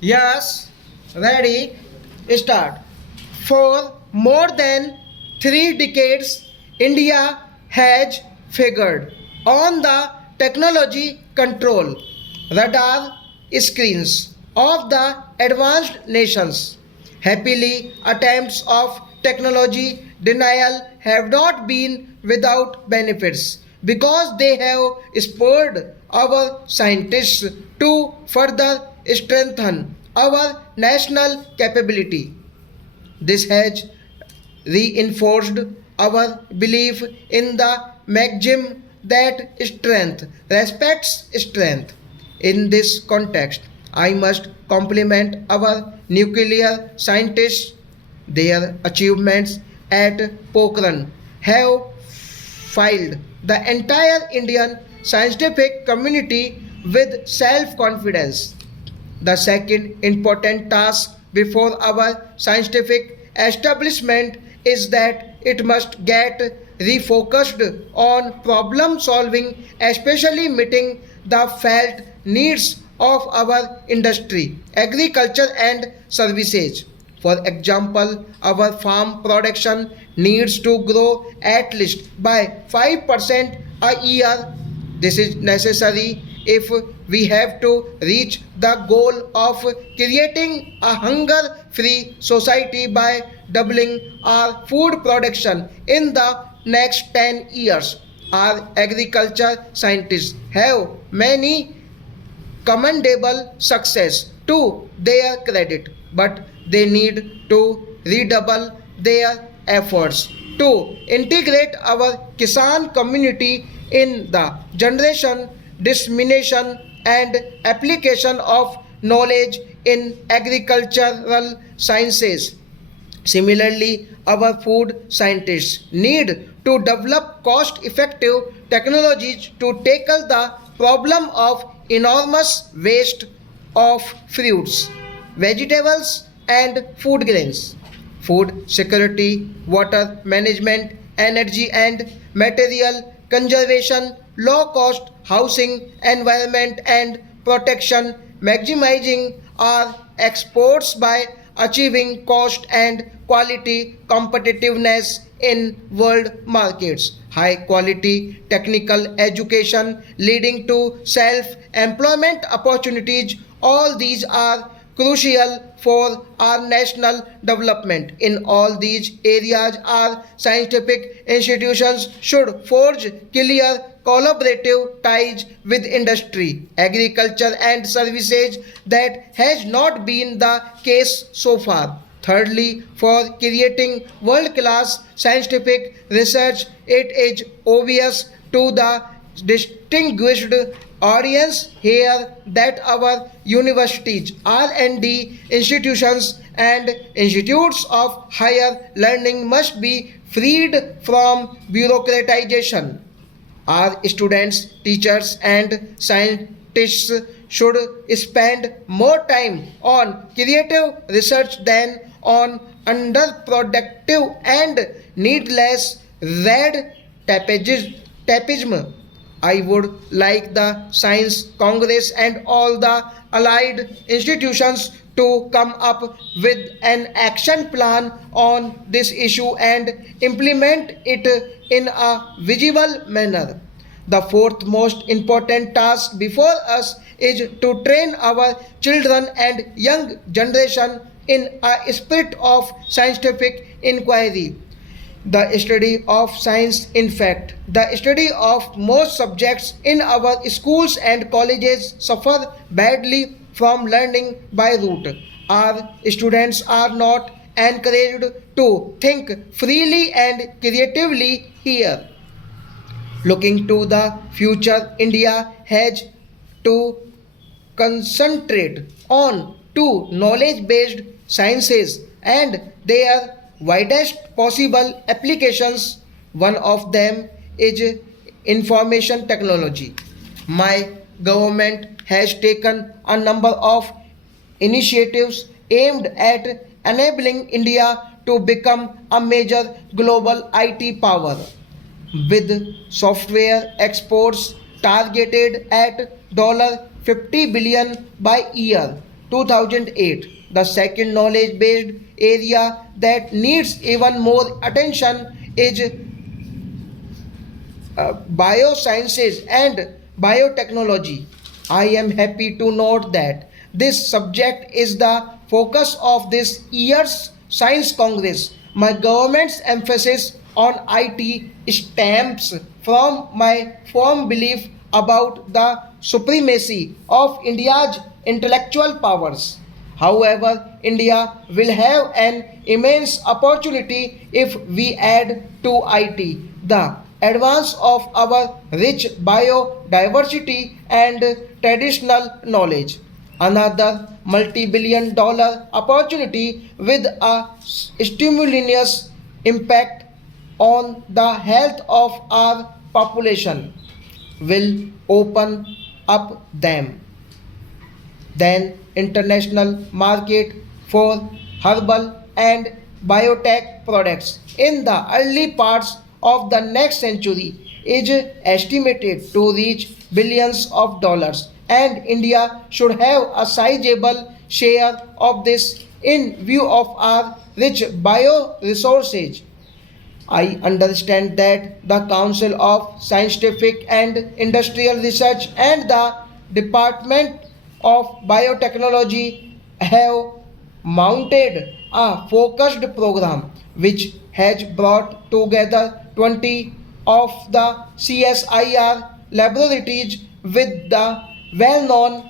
Yes, ready, start. For more than 3 decades, India has figured on the technology control radar screens of the advanced nations. Happily, attempts of technology denial have not been without benefits because they have spurred our scientists to further strengthen our national capability. This has reinforced our belief in the maxim that strength respects strength. In this context, I must compliment our nuclear scientists. Their achievements at Pokhran have filled the entire Indian scientific community with self confidence. The second important task before our scientific establishment is that it must get refocused on problem solving, especially meeting the felt needs of our industry, agriculture, and services. For example, our farm production needs to grow at least by 5% a year. This is necessary if we have to reach the goal of creating a hunger free society by doubling our food production in the next 10 years. Our agriculture scientists have many commendable success to their credit, but they need to redouble their efforts to integrate our Kisan community in the generation, dissemination, and application of knowledge in agricultural sciences. Similarly, our food scientists need to develop cost effective technologies to tackle the problem of enormous waste of fruits, vegetables, and food grains. Food security, water management, energy and material conservation, low cost housing, environment, and protection, maximizing our exports by achieving cost and quality competitiveness in world markets. High quality technical education leading to self employment opportunities, all these are crucial for our national development. In all these areas, our scientific institutions should forge clear collaborative ties with industry, agriculture, and services that has not been the case so far. Thirdly, for creating world class scientific research, it is obvious to the distinguished audience here that our universities, R&D institutions, and institutes of higher learning must be freed from bureaucratization. Our students, teachers, and scientists should spend more time on creative research than on underproductive and needless red tapeism. I would like the Science Congress and all the allied institutions to come up with an action plan on this issue and implement it in a visible manner. The fourth most important task before us is to train our children and young generation in a spirit of scientific inquiry. The study of science, in fact, the study of most subjects in our schools and colleges suffer badly from learning by rote. Our students are not encouraged to think freely and creatively here. Looking to the future, India has to concentrate on two knowledge based sciences and their widest possible applications. One of them is information technology. My government has taken a number of initiatives aimed at enabling India to become a major global IT power with software exports targeted at $50 billion by year. 2008. The second knowledge based area that needs even more attention is biosciences and biotechnology. I am happy to note that this subject is the focus of this year's Science Congress. My government's emphasis on IT stems from my firm belief about the supremacy of India's intellectual powers. However, India will have an immense opportunity if we add to IT the advance of our rich biodiversity and traditional knowledge. Another multi-billion dollar opportunity with a stimulus impact on the health of our population will open up them. Then international market for herbal and biotech products in the early parts of the next century is estimated to reach billions of dollars, and India should have a sizable share of this in view of our rich bioresources. I understand that the Council of Scientific and Industrial Research and the Department of Biotechnology have mounted a focused program which has brought together 20 of the CSIR laboratories with the well known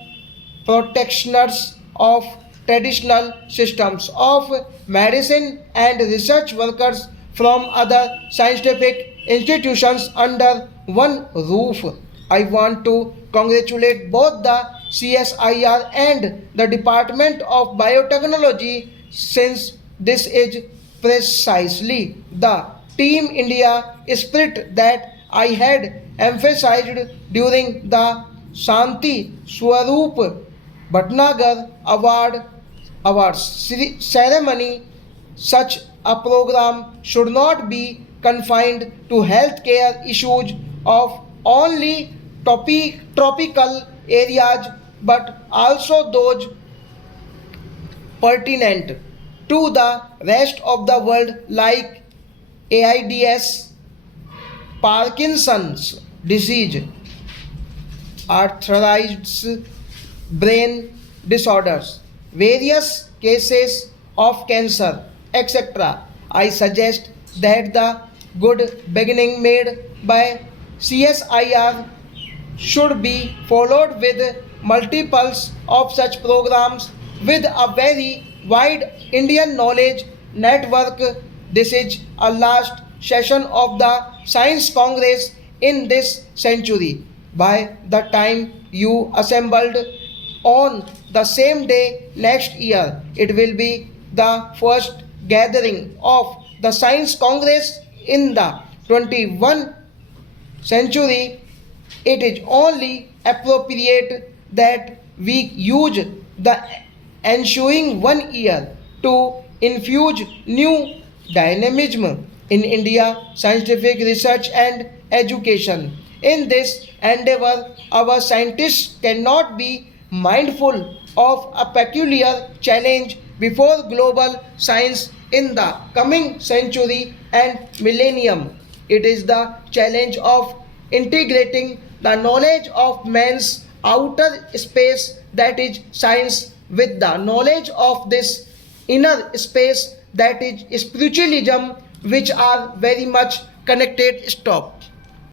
practitioners of traditional systems of medicine and research workers from other scientific institutions under one roof. I want to congratulate both the CSIR and the Department of Biotechnology since this is precisely the Team India spirit that I had emphasized during the Shanti Swarup Bhatnagar Awards ceremony. Such a program should not be confined to healthcare issues of only tropical areas but also those pertinent to the rest of the world like AIDS, Parkinson's disease, arthritis, brain disorders, various cases of cancer, etc. I suggest that the good beginning made by CSIR should be followed with multiples of such programs with a very wide Indian knowledge network. This is a last session of the Science Congress in this century. By the time you assembled on the same day next year, it will be the first gathering of the Science Congress in the 21st century. It is only appropriate that we use the ensuing 1 year to infuse new dynamism in India scientific research and education. In this endeavor, our scientists cannot be mindful of a peculiar challenge before global science in the coming century and millennium. It is the challenge of integrating the knowledge of man's outer space, that is science, with the knowledge of this inner space, that is spiritualism, which are very much connected. Stop.